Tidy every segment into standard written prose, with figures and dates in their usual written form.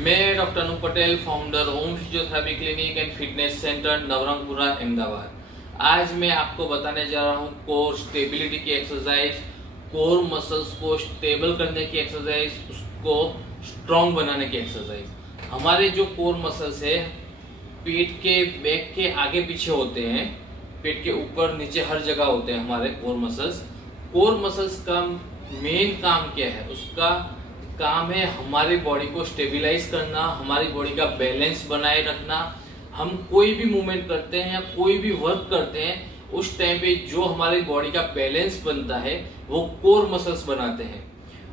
मैं doctor Anu Patel, founder Om physiotherapy clinic and fitness centre Navrangpura Ahmedabad. आज मैं आपको बताने जा रहा हूँ कोर स्टेबिलिटी की एक्सरसाइज, कोर मसल्स को स्टेबल करने की एक्सरसाइज, उसको स्ट्रॉन्ग बनाने की एक्सरसाइज। हमारे जो कोर मसल्स है पेट के बैक के आगे पीछे होते हैं, पेट के ऊपर नीचे हर जगह होते हैं हमारे कोर मसल्स। कोर मसल्स का मेन काम क्या है? उसका काम है हमारी बॉडी को स्टेबलाइज करना, हमारी बॉडी का बैलेंस बनाए रखना। हम कोई भी मूवमेंट करते हैं या कोई भी वर्क करते हैं उस टाइम पे जो हमारी बॉडी का बैलेंस बनता है वो कोर मसल्स बनाते हैं।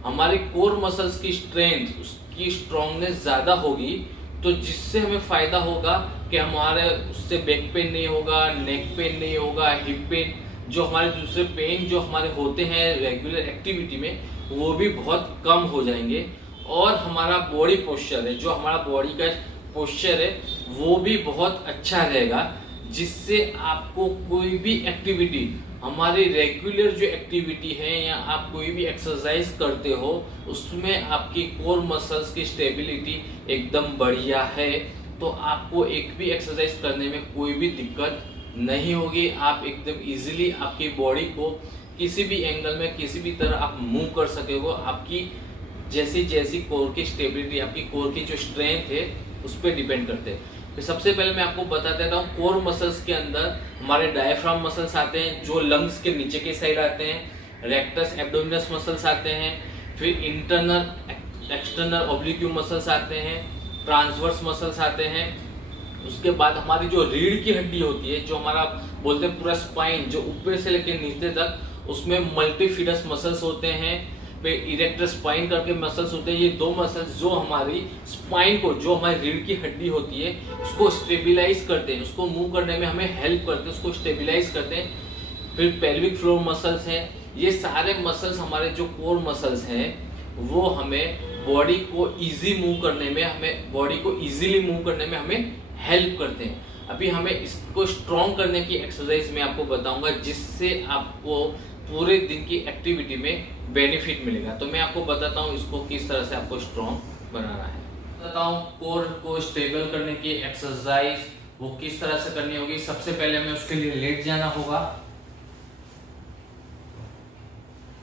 हमारी कोर मसल्स की स्ट्रेंथ, उसकी स्ट्रांगनेस ज्यादा होगी तो जिससे हमें फायदा होगा कि हमारे उससे बैक पेन नहीं होगा, नेक पेन नहीं होगा, हिप पेन, जो हमारे दूसरे पेन जो हमारे होते हैं रेगुलर एक्टिविटी में वो भी बहुत कम हो जाएंगे। और हमारा बॉडी पोस्चर है, जो हमारा बॉडी का पोस्चर है वो भी बहुत अच्छा रहेगा, जिससे आपको कोई भी एक्टिविटी, हमारी रेगुलर जो एक्टिविटी है या आप कोई भी एक्सरसाइज करते हो उसमें आपकी कोर मसल्स की स्टेबिलिटी एकदम बढ़िया है तो आपको एक भी एक्सरसाइज करने में कोई भी दिक्कत नहीं होगी। आप एकदम इजीली आपकी बॉडी को किसी भी एंगल में किसी भी तरह आप मूव कर सके हो। आपकी जैसी जैसी कोर की स्टेबिलिटी, आपकी कोर की जो स्ट्रेंथ है उस पर डिपेंड करते हैं। तो सबसे पहले मैं आपको बता देता हूँ, कोर मसल्स के अंदर हमारे डायफ्राम मसल्स आते हैं जो लंग्स के नीचे के साइड आते हैं, रेक्टस एब्डोमिनस मसल्स आते हैं, फिर इंटरनल एक्सटर्नल ऑब्लिक्यू मसल्स आते हैं, ट्रांसवर्स मसल्स आते हैं। उसके बाद हमारी जो रीढ़ की हड्डी होती है, जो हमारा बोलते हैं पूरा स्पाइन, जो ऊपर से लेकर नीचे तक, उसमें मल्टीफिडस मसल्स होते हैं, फिर इरेक्टर स्पाइन करके मसल्स होते हैं। ये दो मसल्स जो हमारी स्पाइन को, जो हमारी रीढ़ की हड्डी होती है उसको स्टेबिलाईज करते हैं, उसको मूव करने में हमें हेल्प करते हैं, उसको स्टेबिलाईज करते हैं। फिर पेल्विक फ्लोर मसल्स हैं। ये सारे मसल्स हमारे जो कोर मसल्स हैं वो हमें बॉडी को इजी मूव करने में, हमें बॉडी को इजीली मूव करने में हमें हेल्प करते हैं। अभी हमें इसको स्ट्रॉन्ग करने की एक्सरसाइज मैं आपको बताऊंगा जिससे आपको पूरे दिन की एक्टिविटी में बेनिफिट मिलेगा। तो मैं आपको बताता हूँ इसको किस तरह से आपको स्ट्रॉन्ग बनाना है। बताता हूँ कोर को स्टेबल करने की एक्सरसाइज वो किस तरह से करनी होगी। सबसे पहले हमें उसके लिए लेट जाना होगा।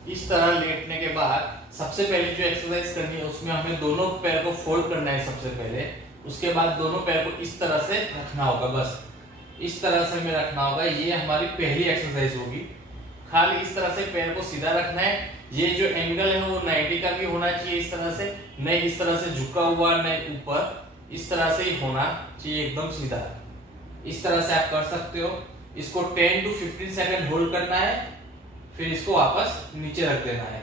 इस तरह लेटने के बाद सबसे पहले जो एक्सरसाइज करनी है उसमें हमें दोनों पैर को फोल्ड करना है सबसे पहले। उसके बाद दोनों पैर को इस तरह से रखना होगा, बस इस तरह से हमें रखना होगा। ये हमारी पहली एक्सरसाइज होगी। खाली इस तरह से पैर को सीधा रखना है। ये जो एंगल है वो 90 का भी होना चाहिए, इस तरह से नहीं इस तरह से झुका हुआ, नहीं ऊपर, इस तरह से ही होना चाहिए, एकदम सीधा। इस तरह से आप कर सकते हो। इसको 10 to 15 सेकंड होल्ड करना है, फिर इसको वापस नीचे रख देना है।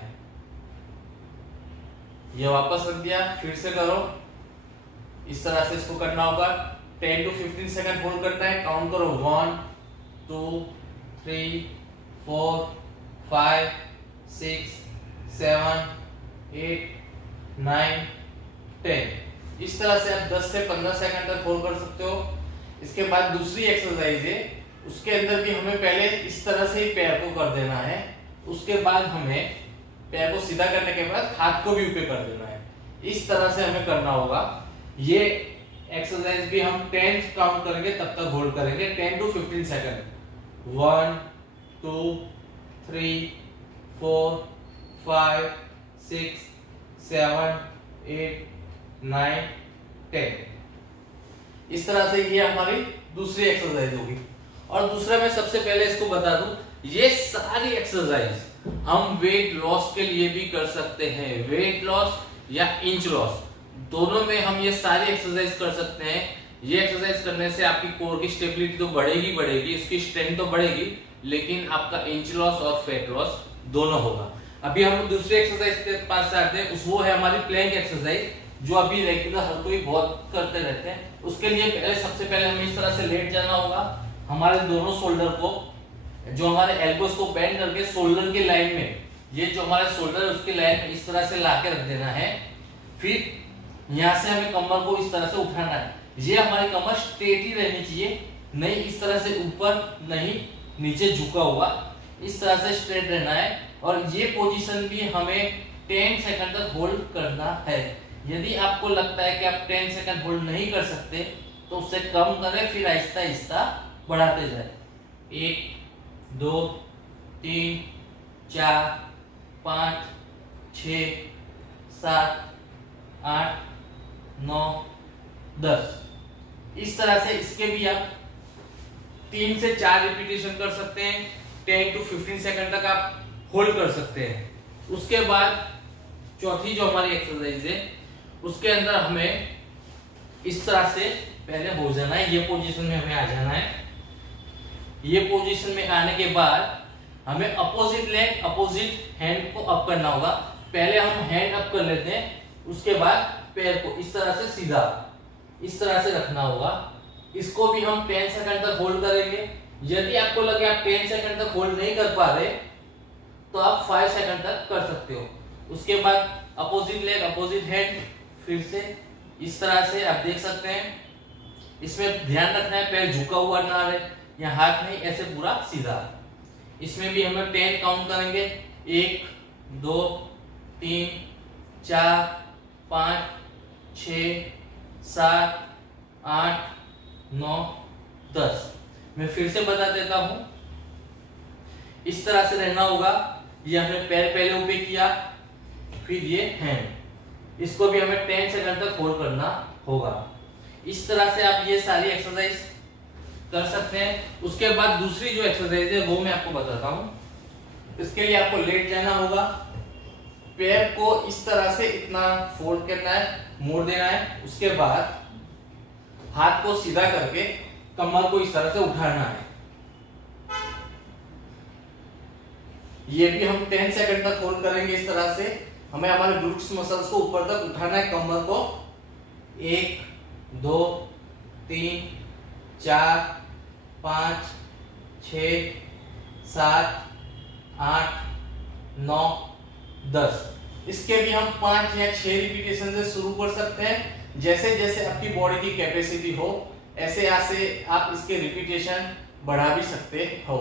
ये वापस रख दिया, फिर से करो। इस तरह से इसको करना होगा। 10 to 15 सेकंड होल्ड करना है। काउंट करो 1 2 3 4 5 6 7 8 9 10। इस तरह से आप 10 से 15 सेकंड तक होल्ड कर सकते हो। इसके बाद दूसरी एक्सरसाइज है, उसके अंदर भी हमें पहले इस तरह से ही पैर को कर देना है। उसके बाद हमें पैर को सीधा करने के बाद हाथ को भी ऊपर कर देना है। इस तरह से हमें करना होगा। ये एक्सरसाइज भी हम 10 काउंट करेंगे तब तक होल्ड करेंगे, 10 to 15 सेकंड। 1 2 3 4 5 6 7 8 9 10। इस तरह से ये हमारी दूसरी एक्सरसाइज होगी। और दूसरा मैं सबसे पहले इसको बता दूं, ये सारी एक्सरसाइज हम वेट लॉस के लिए भी कर सकते हैं। वेट लॉस या इंच लॉस, दोनों में हम ये सारी एक्सरसाइज कर सकते हैं। ये एक्सरसाइज करने से आपकी कोर की स्टेबिलिटी तो बढ़ेगी बढ़ेगी, इसकी स्ट्रेंथ तो बढ़ेगी, लेकिन आपका इंच लॉस और फैट लॉस दोनों होगा। अभी हम दूसरी एक्सरसाइज के पास आते हैं, वो है हमारी प्लैंक एक्सरसाइज, जो अभी रेगुलर हर कोई बहुत करते रहते हैं। उसके लिए पहले सबसे पहले हमें इस तरह से लेट जाना होगा। हमारे दोनों शोल्डर को, जो हमारे एल्बोस को बेंड करके शोल्डर की लाइन में, ये जो हमारा शोल्डर है उसकी लाइन में इस तरह से लाके रख देना है। फिर यहाँ से हमें कमर को इस तरह से उठाना है। ये हमारी कमर स्ट्रेट ही रहनी चाहिए, नहीं इस तरह से ऊपर, नहीं नीचे झुका हुआ, इस तरह से स्ट्रेट रहना है। और ये पोजीशन भी हमें 10 सेकंड तक होल्ड करना है। यदि आपको लगता है कि आप 10 सेकंड होल्ड नहीं कर सकते तो उससे कम करें, फिर आहिस्ता आहिस्ता बढ़ाते जाए। 1 2 3 4 5 6 7 8 9 10। इस तरह से इसके भी आप 3 से 4 रिपीटेशन कर सकते हैं। 10 to 15 सेकंड तक आप होल्ड कर सकते हैं। उसके बाद चौथी जो हमारी एक्सरसाइज है उसके अंदर हमें इस तरह से पहले हो जाना है, ये पोजीशन में हमें आ जाना है। ये पोजीशन में आने के बाद हमें अपोजिट लेग अपोजिट हैंड को अप करना होगा। पहले हम हैंड अप कर लेते हैं, उसके बाद पैर को इस तरह से सीधा इस तरह से रखना होगा। इसको भी हम 10 सेकंड तक होल्ड करेंगे। यदि आपको लगे आप 10 सेकंड तक होल्ड नहीं कर पा रहे तो आप 5 सेकंड तक कर सकते हो। उसके बाद अपोजिट लेग अपोजिट हैंड, फिर से इस तरह से आप देख सकते हैं। इसमें ध्यान रखना है पैर झुका हुआ ना रहे या हाथ नहीं, ऐसे पूरा सीधा। इसमें भी हमें 10 काउंट करेंगे। 1 2 3 4 5 6 7 8 9 10। मैं फिर से बता देता हूं, इस तरह से रहना होगा। ये हमने पैर पहले ऊपर किया, फिर ये हैंड, इसको भी हमें 10 सेकंड तक होल्ड करना होगा। इस तरह से आप ये सारी एक्सरसाइज कर सकते हैं। उसके बाद दूसरी जो एक्सरसाइज है वो मैं आपको बताता हूं। इसके लिए आपको लेट जाना होगा, पैर को इस तरह से इतना फोल्ड करना है, मोड़ देना है। उसके बाद हाथ को सीधा करके कमर को इस तरह से उठाना है। ये भी हम 10 सेकंड तक होल्ड करेंगे। इस तरह से हमें हमारे ग्लूट्स मसल्स को ऊपर तक उठाना है, कमर को। 1 2 3 4 5 6 7 8 9 10। इसके भी हम 5 या 6 रिपीटेशन से शुरू कर सकते हैं। जैसे जैसे आपकी बॉडी की कैपेसिटी हो ऐसे ऐसे आप इसके रिपीटेशन बढ़ा भी सकते हो।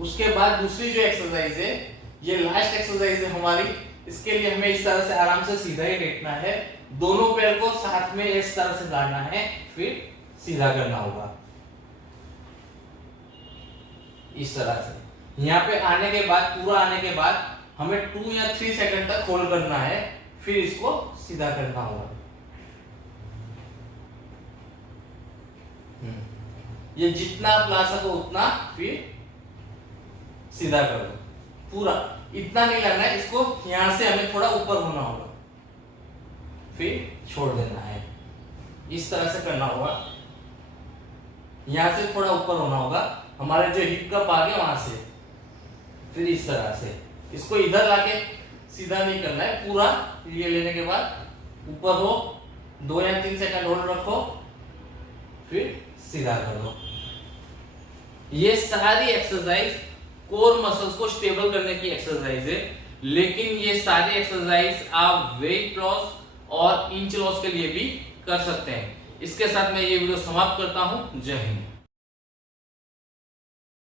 उसके बाद दूसरी जो एक्सरसाइज है, ये लास्ट एक्सरसाइज है हमारी। इसके लिए हमें इस तरह से आराम से सीधा ही लेटना है, दोनों पैर को साथ में इस तरह से गाड़ना है, फिर सीधा करना होगा इस तरह से। यहाँ पे आने के बाद, पूरा आने के बाद हमें 2 या 3 सेकंड तक होल्ड करना है, फिर इसको सीधा करना होगा। ये जितना आप ला सको उतना, फिर सीधा कर दो। पूरा इतना नहीं लाना है, इसको यहां से हमें थोड़ा ऊपर होना होगा, फिर छोड़ देना है। इस तरह से करना होगा, यहां से थोड़ा ऊपर होना होगा, हमारे जो हिप का पार्ट है वहां से, फिर इस तरह से। इसको इधर लाके सीधा नहीं करना है, पूरा ये लेने के बाद ऊपर हो, 2 या 3 सेकंड होल्ड रखो, फिर सीधा कर दो। ये सारी एक्सरसाइज कोर मसल्स को स्टेबल करने की एक्सरसाइज है, लेकिन ये सारी एक्सरसाइज आप वेट लॉस और इंच लॉस के लिए भी कर सकते हैं। इसके साथ मैं ये वीडियो समाप्त करता हूं। जय हिंद।